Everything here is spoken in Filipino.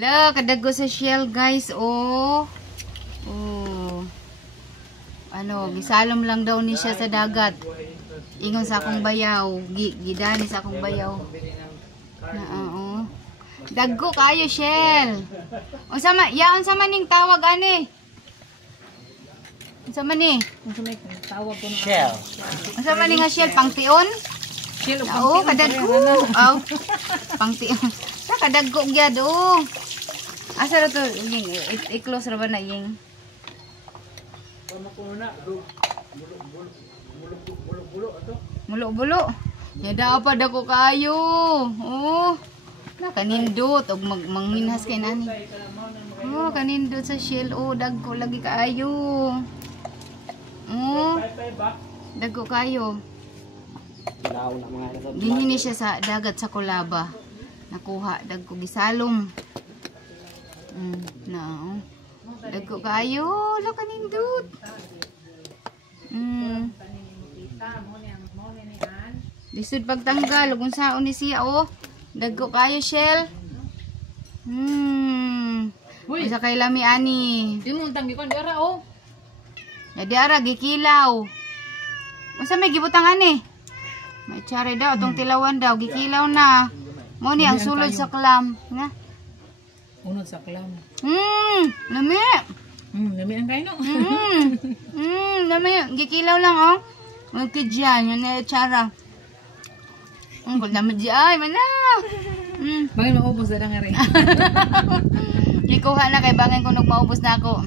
Hala, kadago sa shell guys, oh. Oh. Ano, gisalom lang daw ni siya sa dagat. Ingon sa akong bayaw, gidani sa akong bayaw. Na, oh. Daggo kayo shell. Unsa man, yaon sa maning tawag ani? Unsa man ni? Tawag ko na Shell. Unsa man ni nga shell pangtion? shell. Oo, kadagko. Aw. Pangtion. Sa kadagko gyud oh. Asa ra to ying i-close ra ba na ying? Mulo-bulo. Ya daw pa dako kayo. Oh. Nakanindot og mangminhas kay nani. Oh, kanindot sa shell. Oh, dagko lagi kaayo. Oh. Dagko kayo. Dinhi siya sa dagat sa Kulaba. Nakuha dagko gisalom. No. Dagko kayo, lo kanindot. Lisod pagtanggal ug unsaon ni siya oh. Dagko kayo shell. Uy, sa kay lami ani. Di mo tanggi kon dira oh. Ya di ara gikilaw. Unsa may gibutang ani? May tsare daw tong tilawan daw gikilaw na. Mo ni ang sulod sa klam, nga. Unod sa klam. Lami. Lami ang kaino. Lami, gikilaw lang oh. Magkidyan, yun na tsara. Kung naman di ay, mana. Bakit maubos na nga rin? Ikuha na kay bangin kung maubos na ako.